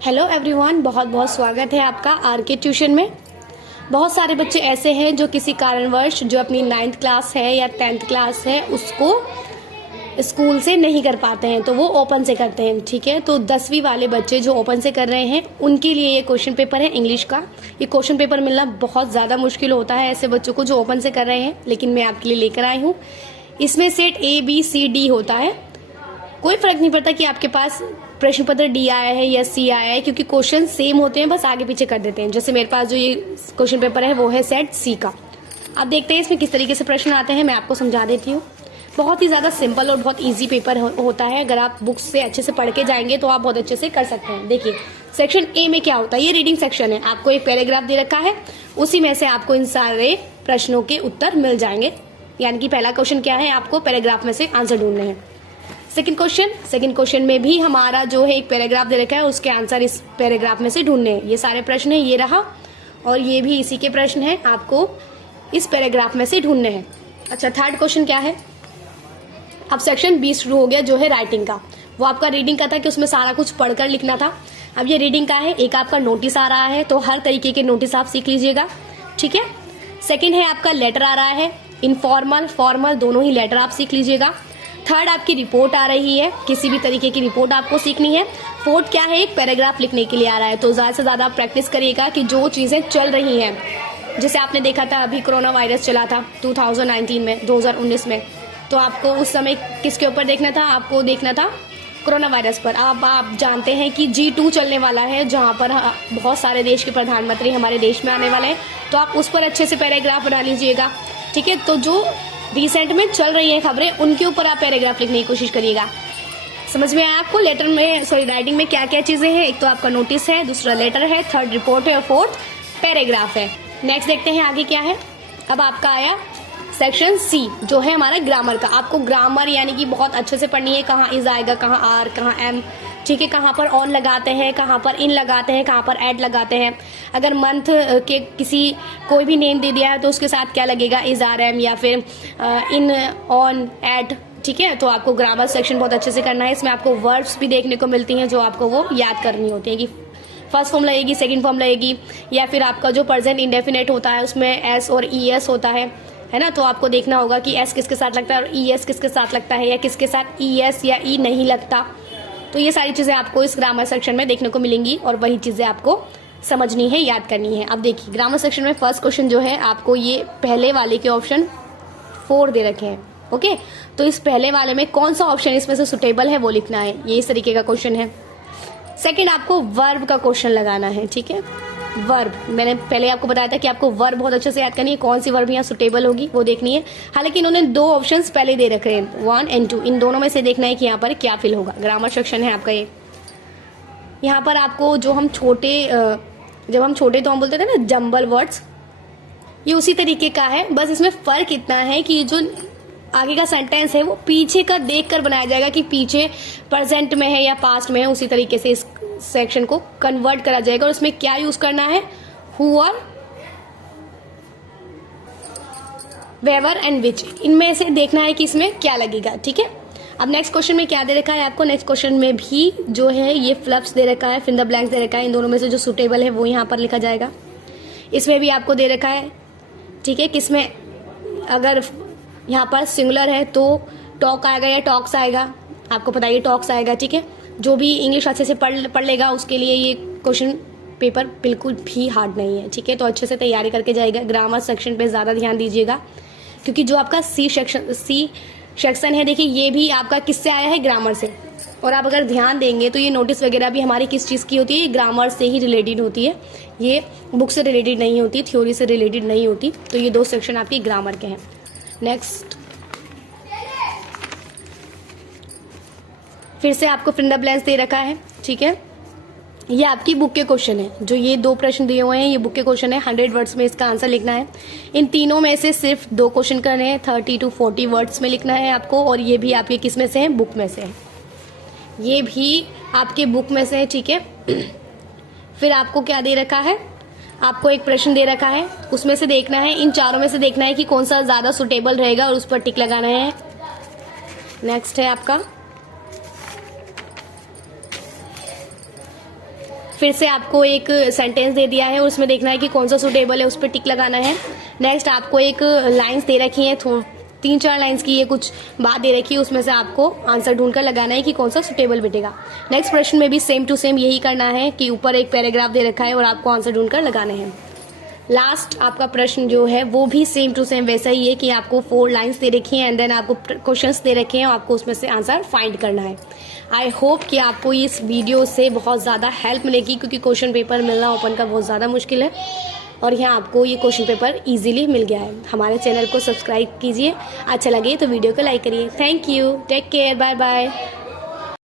Hello everyone, बहुत बहुत स्वागत है आपका आर के ट्यूशन में। बहुत सारे बच्चे ऐसे हैं जो किसी कारणवश जो अपनी 9th क्लास है या 10th क्लास है उसको स्कूल से नहीं कर पाते हैं, तो वो ओपन से करते हैं। ठीक है, तो 10वीं वाले बच्चे जो ओपन से कर रहे हैं उनके लिए ये क्वेश्चन पेपर है इंग्लिश का। ये क्वेश्चन पेपर मिलना बहुत ज़्यादा मुश्किल होता है ऐसे बच्चों को जो ओपन से कर रहे हैं, लेकिन मैं आपके लिए लेकर आई हूँ। इसमें set A B C D होता है। कोई फर्क नहीं पड़ता कि आपके पास प्रश्न पत्र डी आया है या सी आया है, क्योंकि क्वेश्चन सेम होते हैं, बस आगे पीछे कर देते हैं। जैसे मेरे पास जो ये क्वेश्चन पेपर है वो है सेट सी का। आप देखते हैं इसमें किस तरीके से प्रश्न आते हैं, मैं आपको समझा देती हूँ। बहुत ही ज़्यादा सिंपल और बहुत इजी पेपर होता है। अगर आप बुक्स से अच्छे से पढ़ के जाएंगे तो आप बहुत अच्छे से कर सकते हैं। देखिए सेक्शन ए में क्या होता है, ये रीडिंग सेक्शन है। आपको एक पैराग्राफ दे रखा है, उसी में से आपको इन सारे प्रश्नों के उत्तर मिल जाएंगे। यानी कि पहला क्वेश्चन क्या है, आपको पैराग्राफ में से आंसर ढूंढने हैं। सेकंड क्वेश्चन में भी हमारा जो है एक पैराग्राफ दे रखा है, उसके आंसर इस पैराग्राफ में से ढूंढने हैं। ये सारे प्रश्न है, ये रहा, और ये भी इसी के प्रश्न है, आपको इस पैराग्राफ में से ढूंढने हैं। अच्छा, थर्ड क्वेश्चन क्या है, अब सेक्शन बी शुरू हो गया जो है राइटिंग का। वो आपका रीडिंग का था कि उसमें सारा कुछ पढ़कर लिखना था। अब ये रीडिंग का है, एक आपका नोटिस आ रहा है, तो हर तरीके के नोटिस आप सीख लीजिएगा। ठीक है, सेकेंड है आपका लेटर आ रहा है, इनफॉर्मल फॉर्मल दोनों ही लेटर आप सीख लीजिएगा। थर्ड आपकी रिपोर्ट आ रही है, किसी भी तरीके की रिपोर्ट आपको सीखनी है। फोर्थ क्या है, एक पैराग्राफ लिखने के लिए आ रहा है, तो ज़्यादा से ज़्यादा आप प्रैक्टिस करिएगा कि जो चीज़ें चल रही हैं। जैसे आपने देखा था अभी कोरोना वायरस चला था 2019 में, तो आपको उस समय किसके ऊपर देखना था, आपको देखना था कोरोना वायरस पर। अब आप जानते हैं कि G2 चलने वाला है, जहाँ पर बहुत सारे देश के प्रधानमंत्री हमारे देश में आने वाले हैं, तो आप उस पर अच्छे से पैराग्राफ बना लीजिएगा। ठीक है, तो जो रिसेंट में चल रही हैं खबरें उनके ऊपर आप पैराग्राफ लिखने की कोशिश करिएगा। समझ में आया आपको राइटिंग में क्या क्या चीजें हैं। एक तो आपका नोटिस है, दूसरा लेटर है, थर्ड रिपोर्ट है और फोर्थ पैराग्राफ है। नेक्स्ट देखते हैं आगे क्या है। अब आपका आया सेक्शन सी जो है हमारा ग्रामर का। आपको ग्रामर यानी कि बहुत अच्छे से पढ़नी है, कहाँ इज आएगा, कहाँ आर, कहाँ एम, ठीक है, कहाँ पर ऑन लगाते हैं, कहाँ पर इन लगाते हैं, कहाँ पर एड लगाते हैं। अगर मंथ के किसी कोई भी नेम दे दिया है तो उसके साथ क्या लगेगा, इज आर एम या फिर इन ऑन एड। ठीक है, तो आपको ग्रामर सेक्शन बहुत अच्छे से करना है। इसमें आपको वर्ब्स भी देखने को मिलती हैं जो आपको वो याद करनी होती है कि फर्स्ट फॉर्म लगेगी, सेकंड फॉर्म लगेगी, या फिर आपका जो प्रेजेंट इंडेफिनेट होता है उसमें एस और ई एस होता है ना। तो आपको देखना होगा कि एस किसके साथ लगता है और ई एस किसके साथ लगता है, या किसके साथ ई एस या ई नहीं लगता। तो ये सारी चीज़ें आपको इस ग्रामर सेक्शन में देखने को मिलेंगी और वही चीज़ें आपको समझनी है, याद करनी है। अब देखिए ग्रामर सेक्शन में फर्स्ट क्वेश्चन जो है आपको ये पहले वाले के ऑप्शन 4 दे रखे हैं। ओके, तो इस पहले वाले में कौन सा ऑप्शन इसमें से सुटेबल है वो लिखना है, ये इस तरीके का क्वेश्चन है। सेकेंड आपको वर्ब का क्वेश्चन लगाना है। ठीक है, वर्ब मैंने पहले आपको बताया था कि आपको वर्ब बहुत अच्छे से याद करनी है, कौन सी वर्ब यहाँ सुटेबल होगी वो देखनी है। हालांकि इन्होंने 2 ऑप्शंस पहले दे रखे हैं, 1 और 2, इन दोनों में से देखना है कि यहाँ पर क्या फिल होगा। ग्रामर सेक्शन है आपका ये। यहाँ पर आपको जब हम छोटे तो हम बोलते थे ना जंबल वर्ड्स, ये उसी तरीके का है, बस इसमें फर्क इतना है कि जो आगे का सेंटेंस है वो पीछे का देखकर बनाया जाएगा कि पीछे प्रेजेंट में है या पास्ट में है, उसी तरीके से इस सेक्शन को कन्वर्ट करा जाएगा। और उसमें क्या यूज करना है, हु और वेवर एंड विच, इनमें से देखना है कि इसमें क्या लगेगा। ठीक है, अब नेक्स्ट क्वेश्चन में क्या दे रखा है आपको, नेक्स्ट क्वेश्चन में भी जो है ये फ्लप्स दे रखा है, फिर द ब्लैंक्स दे रखा है। इन दोनों में से जो सुटेबल है वो यहाँ पर लिखा जाएगा। इसमें भी आपको दे रखा है, ठीक है, किसमें अगर यहाँ पर सिंगुलर है तो टॉक आएगा या टॉक्स आएगा, आपको पता है टॉक्स आएगा। ठीक है, जो भी इंग्लिश अच्छे से पढ़ लेगा उसके लिए ये क्वेश्चन पेपर बिल्कुल भी हार्ड नहीं है। ठीक है, तो अच्छे से तैयारी करके जाएगा। ग्रामर सेक्शन पे ज़्यादा ध्यान दीजिएगा, क्योंकि जो आपका सी सेक्शन है, देखिए ये भी आपका किससे आया है, ग्रामर से। और आप अगर ध्यान देंगे तो ये नोटिस वगैरह भी हमारी किस चीज़ की होती है, ग्रामर से ही रिलेटेड होती है, ये बुक से रिलेटेड नहीं होती, थ्योरी से रिलेटेड नहीं होती। तो ये 2 सेक्शन आपके ग्रामर के हैं। नेक्स्ट फिर से आपको फिर द ब्लैंक्स दे रखा है। ठीक है, ये आपकी बुक के क्वेश्चन है, जो ये 2 प्रश्न दिए हुए हैं ये बुक के क्वेश्चन है। 100 वर्ड्स में इसका आंसर लिखना है। इन तीनों में से सिर्फ 2 क्वेश्चन करने हैं, 30 to 40 वर्ड्स में लिखना है आपको, और ये भी आपके किस में से है, बुक में से है, ये भी आपके बुक में से है। ठीक है, फिर आपको क्या दे रखा है, आपको एक प्रश्न दे रखा है, उसमें से देखना है, इन चारों में से देखना है कि कौन सा ज़्यादा सुटेबल रहेगा और उस पर टिक लगाना है। नेक्स्ट है आपका फिर से आपको एक सेंटेंस दे दिया है और उसमें देखना है कि कौन सा सूटेबल है, उस पर टिक लगाना है। नेक्स्ट आपको एक लाइन्स दे रखी हैं, 3-4 लाइन्स की ये कुछ बात दे रखी है, उसमें से आपको आंसर ढूंढकर लगाना है कि कौन सा सूटेबल बैठेगा। नेक्स्ट प्रश्न में भी सेम टू सेम यही करना है कि ऊपर एक पैराग्राफ दे रखा है और आपको आंसर ढूंढकर लगाने हैं। लास्ट आपका प्रश्न जो है वो भी सेम टू सेम वैसा ही है कि आपको 4 लाइन्स दे रखी हैं एंड देन आपको क्वेश्चंस दे रखे हैं और आपको उसमें से आंसर फाइंड करना है। आई होप कि आपको इस वीडियो से बहुत ज़्यादा हेल्प मिलेगी, क्योंकि क्वेश्चन पेपर मिलना ओपन का बहुत ज़्यादा मुश्किल है और यहाँ आपको ये क्वेश्चन पेपर इजीली मिल गया है। हमारे चैनल को सब्सक्राइब कीजिए, अच्छा लगे तो वीडियो को लाइक करिए। Thank you, take care, bye bye.